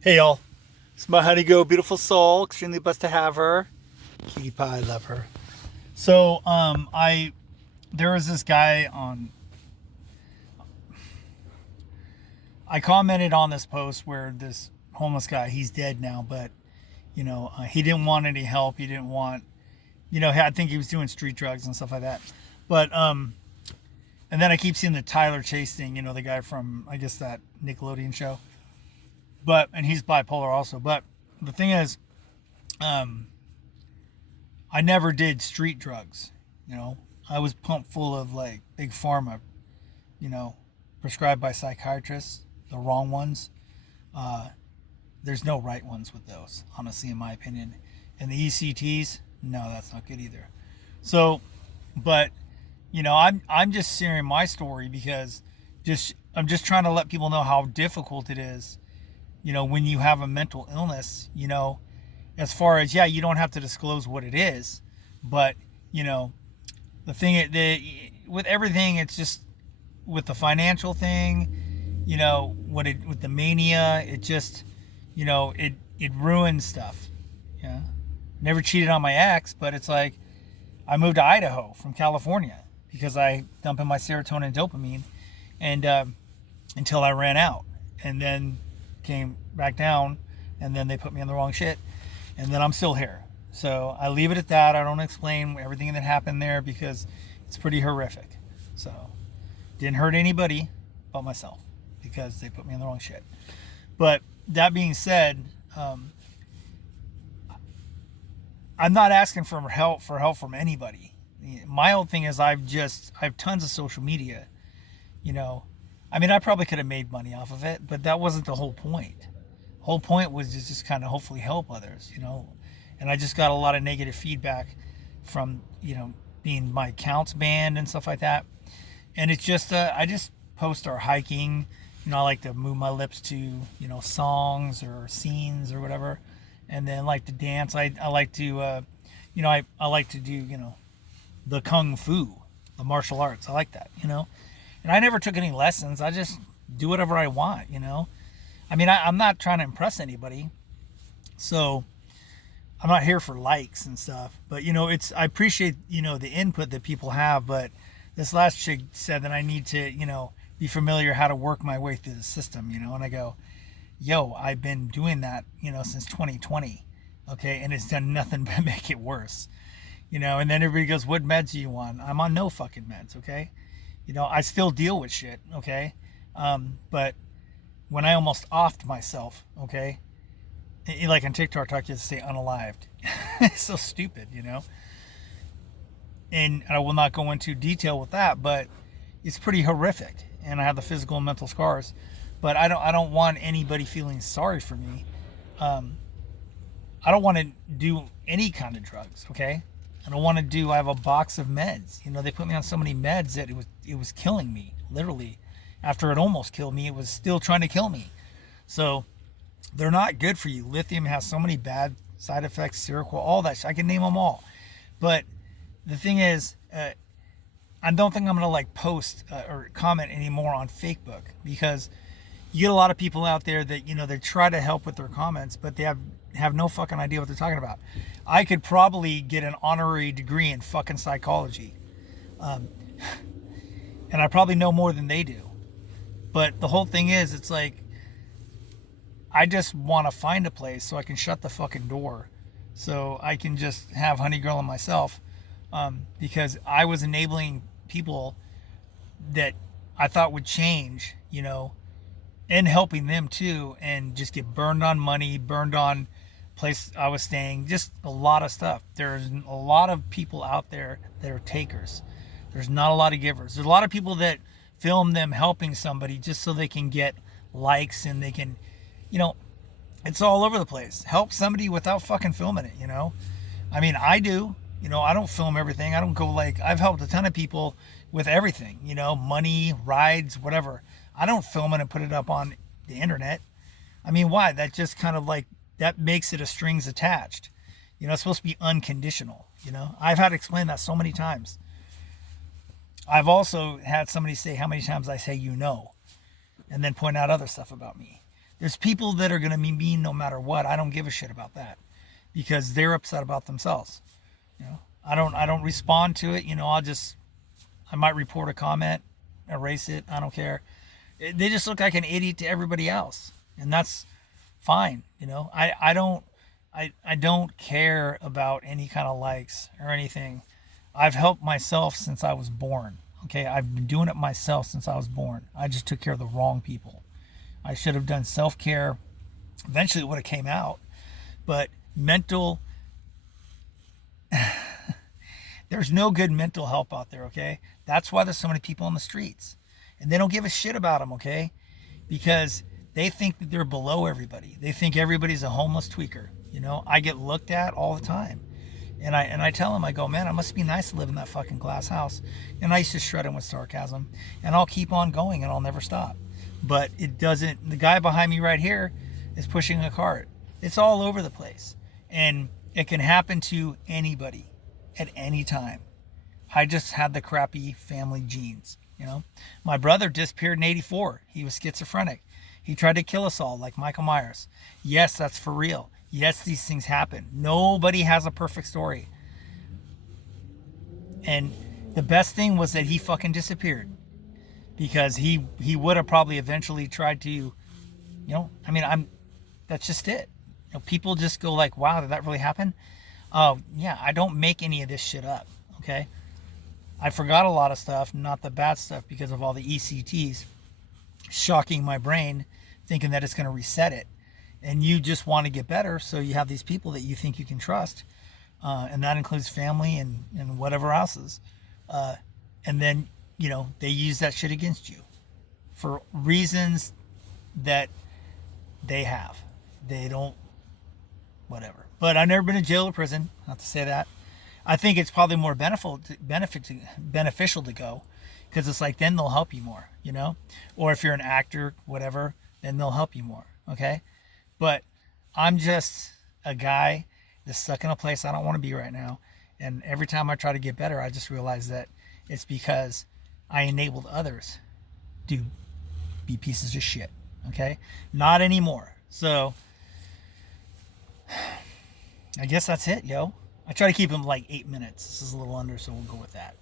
Hey y'all, it's my honey go beautiful soul. Extremely blessed to have her. Cutie pie, love her. So, I there was this guy on. I commented on this post where this homeless guy, he's dead now, but he didn't want any help. He didn't want, I think he was doing street drugs and stuff like that. But and then I keep seeing the Tyler Chase thing. The guy from I guess that Nickelodeon show. And he's bipolar also. But the thing is, um, I never did street drugs. You know, I was pumped full of like big pharma. You know, prescribed by psychiatrists, the wrong ones. Uh, there's no right ones with those, honestly, in my opinion. And the ECTs, no, that's not good either. So, but I'm just sharing my story because I'm just trying to let people know how difficult it is. When you have a mental illness, as far as, yeah, you don't have to disclose what it is, but you know the thing with everything, it's just with the financial thing, with the mania, it just, it ruins stuff. Yeah, never cheated on my ex, but it's like I moved to Idaho from California because I dumped in my serotonin and dopamine, and until I ran out, and then came back down, and then they put me on the wrong shit, and then I'm still here. So I leave it at that. I don't explain everything that happened there because it's pretty horrific. So didn't hurt anybody but myself because they put me on the wrong shit. But that being said, um, I'm not asking for help from anybody. My old thing is I have tons of social media. You know, I mean, I probably could have made money off of it, but that wasn't the whole point. The whole point was to just kind of hopefully help others. And I just got a lot of negative feedback from being my accounts banned and stuff like that. And it's just I just post our hiking. I like to move my lips to songs or scenes or whatever, and then like to dance. I like to I like to do the kung fu, the martial arts. I like that. And I never took any lessons. I just do whatever I want. I mean, I'm not trying to impress anybody, so I'm not here for likes and stuff. But it's I appreciate the input that people have. But this last chick said that I need to be familiar how to work my way through the system. And I go, yo, I've been doing that since 2020, okay, and it's done nothing but make it worse. And then everybody goes, what meds are you on? I'm on no fucking meds, okay. I still deal with shit, okay, but when I almost offed myself, okay, like on TikTok, you have to say unalived. It's so stupid. And I will not go into detail with that, but it's pretty horrific, and I have the physical and mental scars. But I don't want anybody feeling sorry for me. Um, I don't want to do any kind of drugs, okay? I don't want to do. I have a box of meds. They put me on so many meds that it was killing me, literally. After it almost killed me, it was still trying to kill me. So they're not good for you. Lithium has so many bad side effects. Seroquel, all that. I can name them all. But the thing is, I don't think I'm gonna like post or comment anymore on Facebook because you get a lot of people out there that they try to help with their comments, but they have no fucking idea what they're talking about. I could probably get an honorary degree in fucking psychology, um, and I probably know more than they do. But the whole thing is, it's like I just want to find a place so I can shut the fucking door, so I can just have Honey Girl and myself, because I was enabling people that I thought would change, and helping them too, and just get burned on money, burned on place I was staying, just a lot of stuff. There's a lot of people out there that are takers. There's not a lot of givers. There's a lot of people that film them helping somebody just so they can get likes, and they can, you know, it's all over the place. Help somebody without fucking filming it. I mean, I do. I don't film everything. I don't go like, I've helped a ton of people with everything, money, rides, whatever. I don't film it and put it up on the internet. I mean, why? That just kind of like, that makes it a strings attached. It's supposed to be unconditional. I've had to explain that so many times. I've also had somebody say how many times I say, and then point out other stuff about me. There's people that are going to be mean no matter what. I don't give a shit about that because they're upset about themselves. You know, I don't respond to it. You know, I might report a comment, erase it. I don't care. They just look like an idiot to everybody else, and that's fine. You know, I don't care about any kind of likes or anything. I've helped myself since I was born. Okay, I've been doing it myself since I was born. I just took care of the wrong people. I should have done self care. Eventually, it would have came out. But mental, there's no good mental help out there. Okay, that's why there's so many people on the streets, and they don't give a shit about them. Okay, because they think that they're below everybody. They think everybody's a homeless tweaker. You know, I get looked at all the time. And I tell them, I go, man, it must be nice to live in that fucking glass house. And I used to shred them with sarcasm. And I'll keep on going and I'll never stop. But it doesn't, the guy behind me right here is pushing a cart. It's all over the place. And it can happen to anybody at any time. I just had the crappy family genes, you know. My brother disappeared in 84. He was schizophrenic. He tried to kill us all like Michael Myers. Yes, that's for real. Yes, these things happen. Nobody has a perfect story. And the best thing was that he fucking disappeared. Because he would have probably eventually tried to, you know, I mean, that's just it. You know, people just go like, wow, did that really happen? Oh, yeah, I don't make any of this shit up, okay? I forgot a lot of stuff, not the bad stuff, because of all the ECTs shocking my brain, thinking that it's going to reset it. And you just want to get better, so you have these people that you think you can trust, and that includes family and whatever else's. And then, you know, they use that shit against you for reasons that they have. They don't, whatever. But I've never been in jail or prison, not to say that. I think it's probably more beneficial to go, because it's like then they'll help you more, you know? Or if you're an actor, whatever, then they'll help you more, okay? But I'm just a guy that's stuck in a place I don't want to be right now. And every time I try to get better, I just realize that it's because I enabled others to be pieces of shit. Okay? Not anymore. So I guess that's it, yo. I try to keep them like 8 minutes. This is a little under, so we'll go with that.